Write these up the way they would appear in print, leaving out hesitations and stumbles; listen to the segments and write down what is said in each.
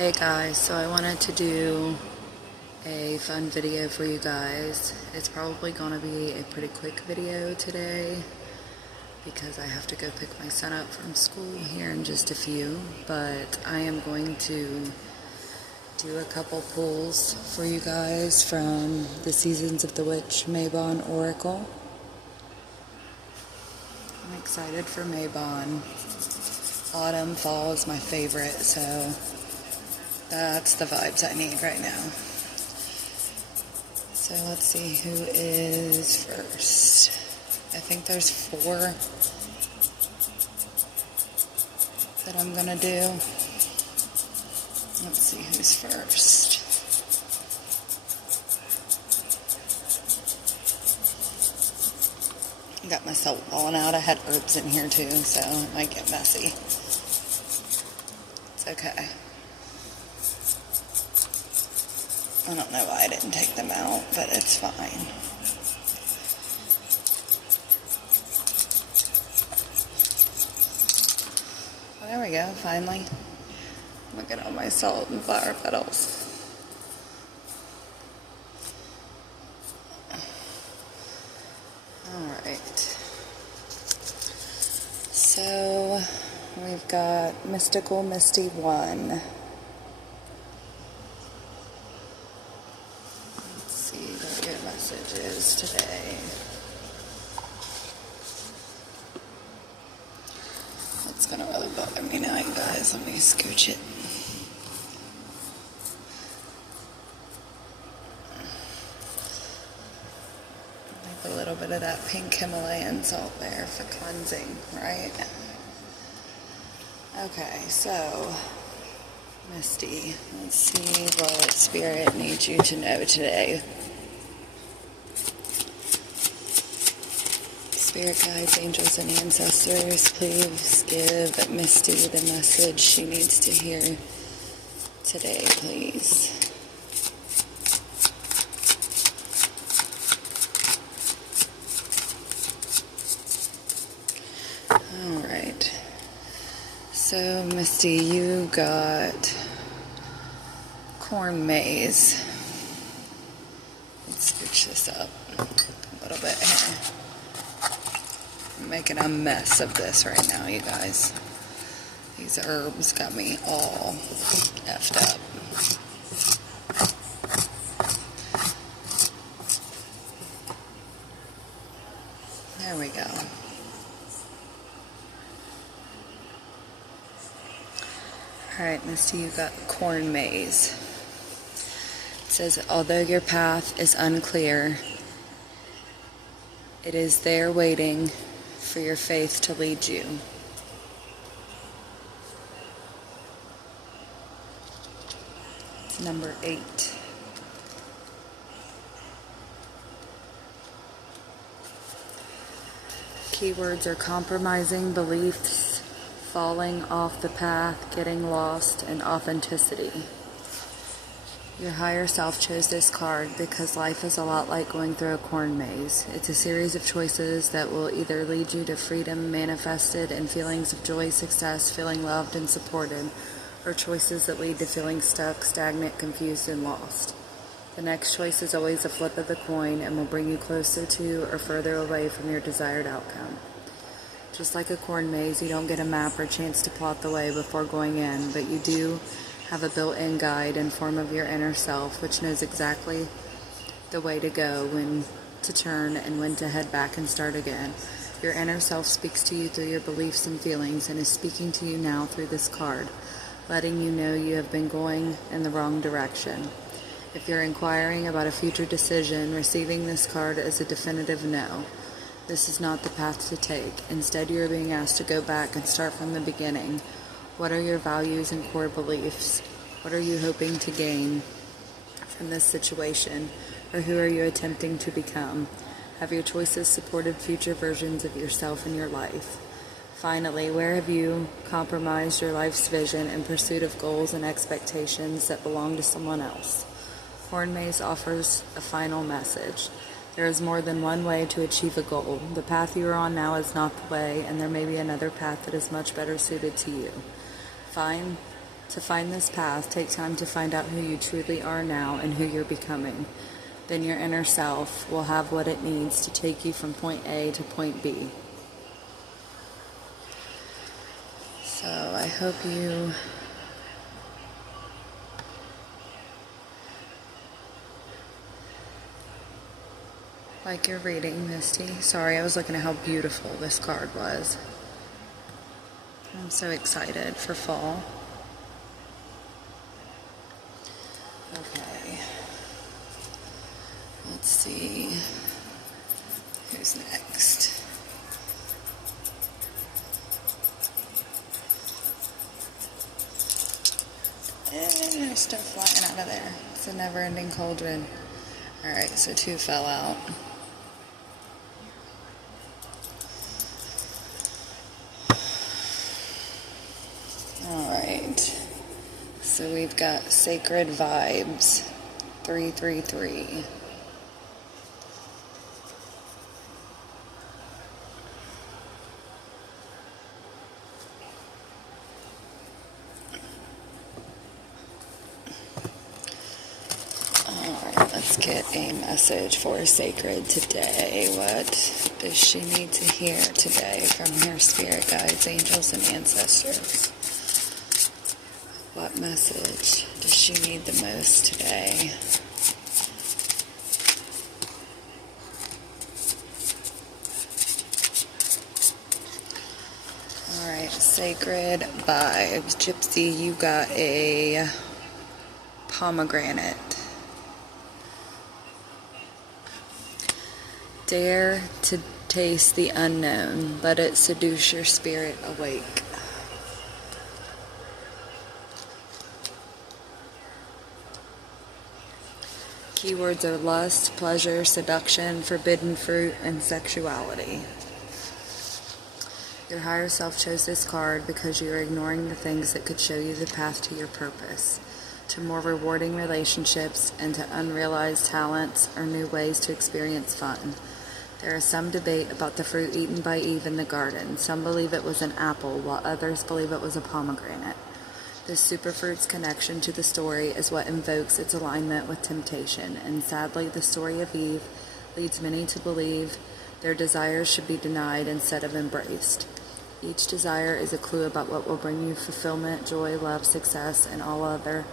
Hey guys, so I wanted to do a fun video for you guys. It's probably going to be a pretty quick video today because I have to go pick my son up from school here in just a few, but I am going to do a couple pulls for you guys from the Seasons of the Witch Mabon Oracle. I'm excited for Mabon. Autumn, fall is my favorite, so that's the vibes I need right now. So let's see who is first. I think there's 4 that I'm gonna do. Let's see who's first. I got myself falling out. I had herbs in here too, so it might get messy. It's okay. I don't know why I didn't take them out, but it's fine. Well, there we go, finally. Look at all my salt and flower petals. Alright. So, we've got Mystical Misty 1. Messages today. That's gonna really bother me now, you guys. Let me scooch it. Leave a little bit of that pink Himalayan salt there for cleansing, right? Okay, so Misty, let's see what Spirit needs you to know today. Spirit guides, angels, and ancestors, please give Misty the message she needs to hear today, please. Alright. So, Misty, you got corn maze. Let's switch this up a little bit here. I'm making a mess of this right now, you guys. These herbs got me all effed up. There we go. Alright, Misty, you got corn maze. It says, although your path is unclear, it is there waiting for your faith to lead you. Number 8. Keywords are compromising beliefs, falling off the path, getting lost, and authenticity. Your higher self chose this card because life is a lot like going through a corn maze. It's a series of choices that will either lead you to freedom manifested and feelings of joy, success, feeling loved and supported, or choices that lead to feeling stuck, stagnant, confused, and lost. The next choice is always a flip of the coin and will bring you closer to or further away from your desired outcome. Just like a corn maze, you don't get a map or chance to plot the way before going in, but you do have a built-in guide in form of your inner self, which knows exactly the way to go, when to turn, and when to head back and start again. Your inner self speaks to you through your beliefs and feelings and is speaking to you now through this card, letting you know you have been going in the wrong direction. If you're inquiring about a future decision, receiving this card is a definitive no. This is not the path to take. Instead, you are being asked to go back and start from the beginning. What are your values and core beliefs? What are you hoping to gain from this situation? Or who are you attempting to become? Have your choices supported future versions of yourself in your life? Finally, where have you compromised your life's vision in pursuit of goals and expectations that belong to someone else? Corn Maze offers a final message. There is more than one way to achieve a goal. The path you are on now is not the way, and there may be another path that is much better suited to you. Find To find this path, take time to find out who you truly are now and who you're becoming. Then your inner self will have what it needs to take you from point A to point B. So I hope you like your reading, Misty. Sorry, I was looking at how beautiful this card was. I'm so excited for fall. Okay. Let's see who's next. And there's stuff flying out of there. It's a never-ending cauldron. Alright, so 2 fell out. Alright. So we've got Sacred Vibes 333. Let's get a message for Sacred today. What does she need to hear today from her spirit guides, angels, and ancestors? What message does she need the most today? Alright, Sacred Vibes. Gypsy, you got a pomegranate. Dare to taste the unknown. Let it seduce your spirit awake. Keywords are lust, pleasure, seduction, forbidden fruit, and sexuality. Your higher self chose this card because you are ignoring the things that could show you the path to your purpose, to more rewarding relationships, and to unrealized talents or new ways to experience fun. There is some debate about the fruit eaten by Eve in the garden. Some believe it was an apple, while others believe it was a pomegranate. This superfruit's connection to the story is what invokes its alignment with temptation, and sadly, the story of Eve leads many to believe their desires should be denied instead of embraced. Each desire is a clue about what will bring you fulfillment, joy, love, success, and all other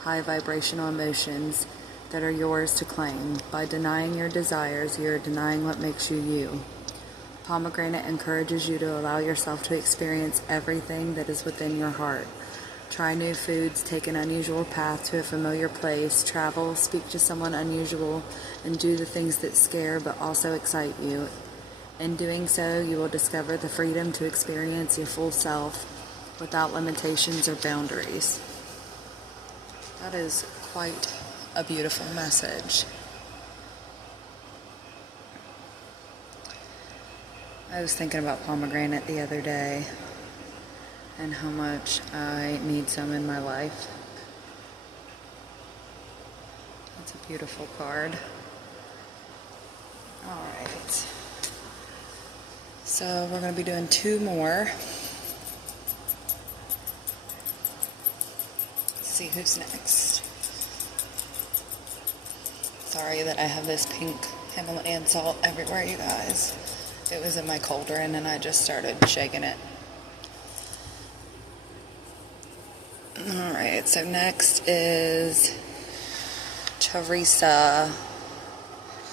high vibrational emotions that are yours to claim. By denying your desires, you are denying what makes you you. Pomegranate encourages you to allow yourself to experience everything that is within your heart. Try new foods, take an unusual path to a familiar place, travel, speak to someone unusual, and do the things that scare but also excite you. In doing so, you will discover the freedom to experience your full self without limitations or boundaries. That is quite a beautiful message. I was thinking about pomegranate the other day and how much I need some in my life. That's a beautiful card. Alright. So we're going to be doing 2 more. Let's see who's next. Sorry that I have this pink Himalayan salt everywhere, you guys. It was in my cauldron and I just started shaking it. Alright, so next is Teresa.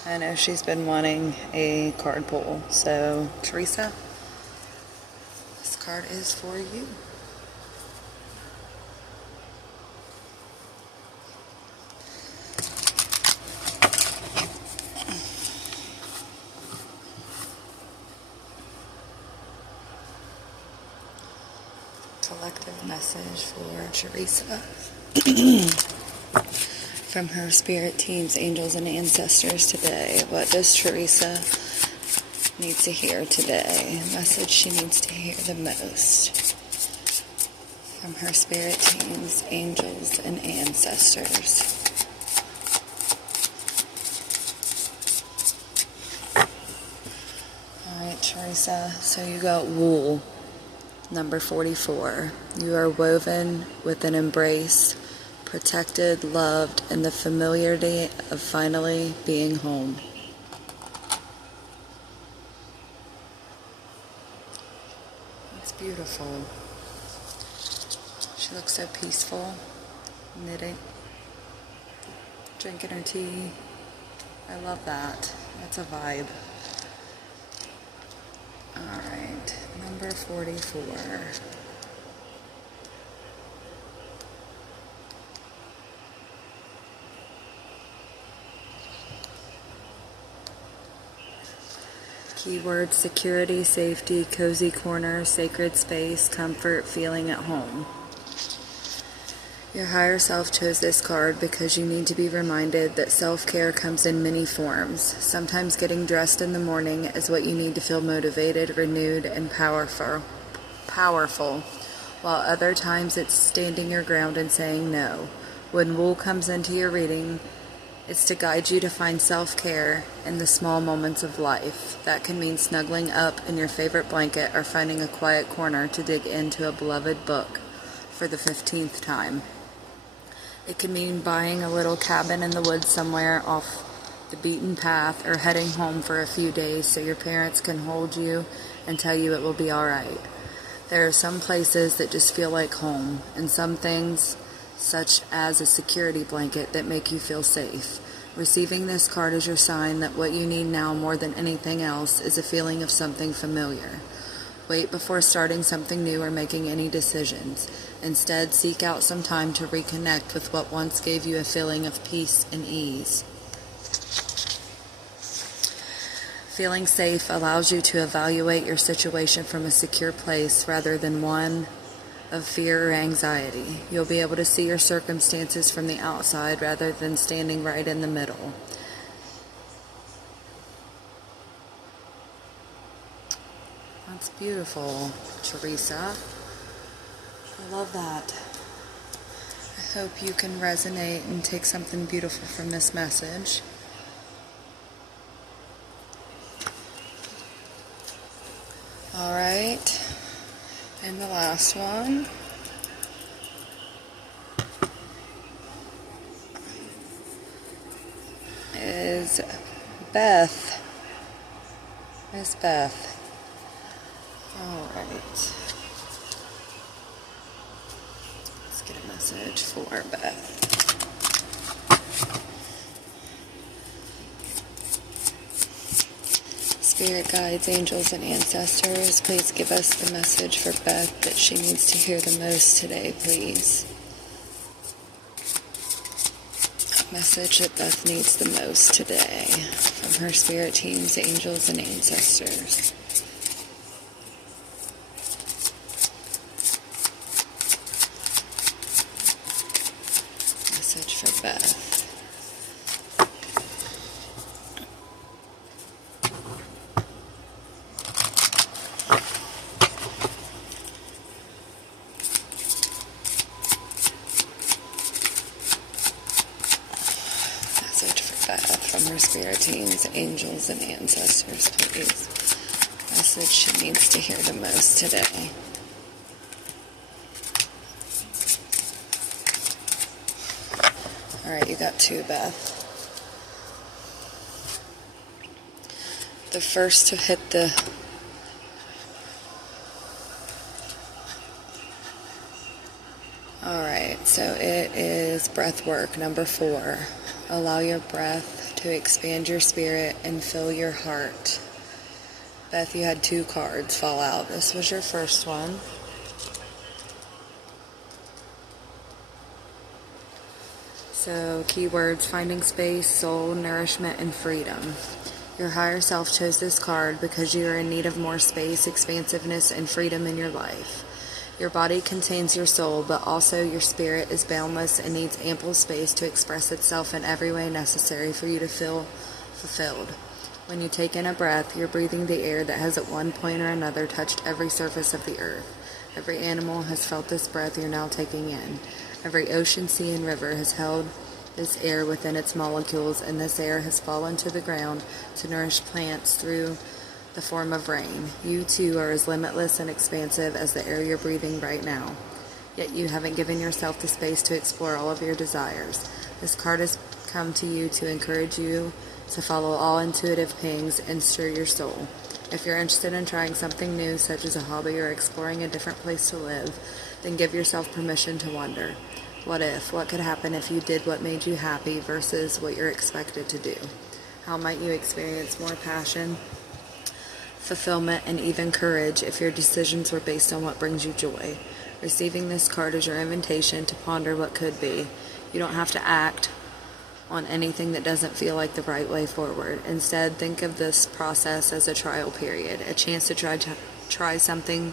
I know she's been wanting a card pull. So, Teresa, this card is for you. Collective message for Teresa from her spirit teams, angels, and ancestors today. What does Teresa need to hear today? Message she needs to hear the most from her spirit teams, angels, and ancestors. Alright, Teresa, so you got wool. Number 44. You are woven with an embrace, protected, loved, and the familiarity of finally being home. It's beautiful. She looks so peaceful, knitting, drinking her tea. I love that. That's a vibe. Alright, number 44. Keyword: security, safety, cozy corner, sacred space, comfort, feeling at home. Your higher self chose this card because you need to be reminded that self-care comes in many forms. Sometimes getting dressed in the morning is what you need to feel motivated, renewed, and powerful. While other times it's standing your ground and saying no. When wool comes into your reading, it's to guide you to find self-care in the small moments of life. That can mean snuggling up in your favorite blanket or finding a quiet corner to dig into a beloved book for the 15th time. It could mean buying a little cabin in the woods somewhere off the beaten path, or heading home for a few days so your parents can hold you and tell you it will be alright. There are some places that just feel like home, and some things, such as a security blanket, that make you feel safe. Receiving this card is your sign that what you need now more than anything else is a feeling of something familiar. Wait before starting something new or making any decisions. Instead, seek out some time to reconnect with what once gave you a feeling of peace and ease. Feeling safe allows you to evaluate your situation from a secure place rather than one of fear or anxiety. You'll be able to see your circumstances from the outside rather than standing right in the middle. That's beautiful, Teresa. I love that. I hope you can resonate and take something beautiful from this message. All right, and the last one is Beth. Miss Beth. All right. Let's get a message for Beth. Spirit guides, angels, and ancestors, please give us the message for Beth that she needs to hear the most today, please. A message that Beth needs the most today from her spirit teams, angels, and ancestors. Message for Beth. From her spirit teams, angels, and ancestors, please. Message she needs to hear the most today. Alright, you got two, Beth. The first to hit the Alright, so it is breath work, number 4. Allow your breath to expand your spirit and fill your heart. Beth, you had 2 cards fall out. This was your first one. So, keywords: finding space, soul, nourishment, and freedom. Your higher self chose this card because you are in need of more space, expansiveness, and freedom in your life. Your body contains your soul, but also your spirit is boundless and needs ample space to express itself in every way necessary for you to feel fulfilled. When you take in a breath, you're breathing the air that has at one point or another touched every surface of the earth. Every animal has felt this breath you're now taking in. Every ocean, sea, and river has held this air within its molecules, and this air has fallen to the ground to nourish plants through the form of rain. You too are as limitless and expansive as the air you're breathing right now. Yet you haven't given yourself the space to explore all of your desires. This card has come to you to encourage you to follow all intuitive pings and stir your soul. If you're interested in trying something new, such as a hobby or exploring a different place to live, then give yourself permission to wonder. What if? What could happen if you did what made you happy versus what you're expected to do? How might you experience more passion, fulfillment, and even courage if your decisions were based on what brings you joy? Receiving this card is your invitation to ponder what could be. You don't have to act on anything that doesn't feel like the right way forward. Instead, think of this process as a trial period, a chance to try something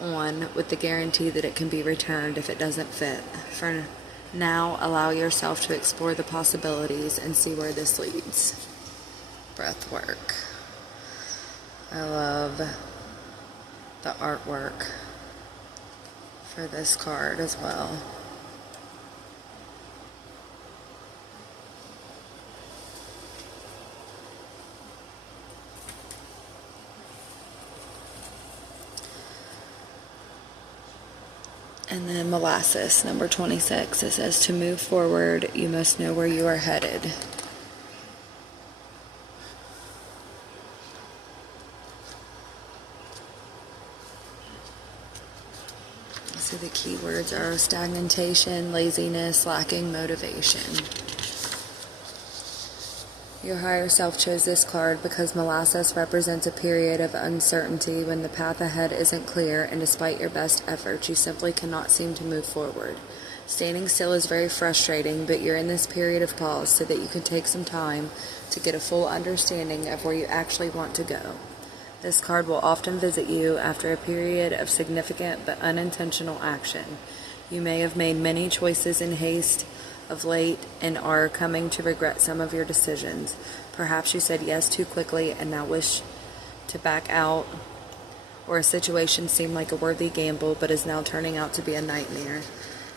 on with the guarantee that it can be returned if it doesn't fit. For now, allow yourself to explore the possibilities and see where this leads. Breath work. I love the artwork for this card as well. And then molasses, number 26. It says, to move forward, you must know where you are headed. So the key words are stagnation, laziness, lacking motivation. Your higher self chose this card because molasses represents a period of uncertainty when the path ahead isn't clear, and despite your best efforts, you simply cannot seem to move forward. Standing still is very frustrating, but you're in this period of pause so that you can take some time to get a full understanding of where you actually want to go. This card will often visit you after a period of significant but unintentional action. You may have made many choices in haste of late and are coming to regret some of your decisions. Perhaps you said yes too quickly and now wish to back out, or a situation seemed like a worthy gamble but is now turning out to be a nightmare.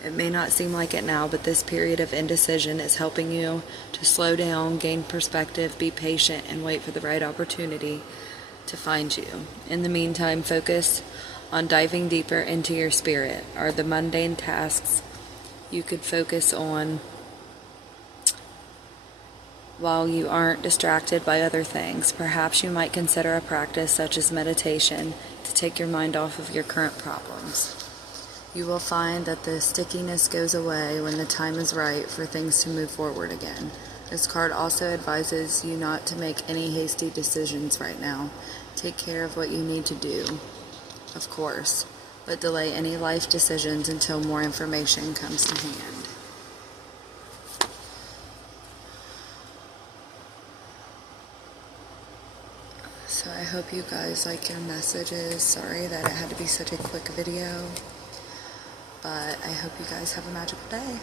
It may not seem like it now, but this period of indecision is helping you to slow down, gain perspective, be patient, and wait for the right opportunity to find you. In the meantime, focus on diving deeper into your spirit. Are the mundane tasks you could focus on while you aren't distracted by other things. Perhaps you might consider a practice such as meditation to take your mind off of your current problems. You will find that the stickiness goes away when the time is right for things to move forward again. This card also advises you not to make any hasty decisions right now. Take care of what you need to do, of course, but delay any life decisions until more information comes to hand. So I hope you guys like your messages. Sorry that it had to be such a quick video, but I hope you guys have a magical day.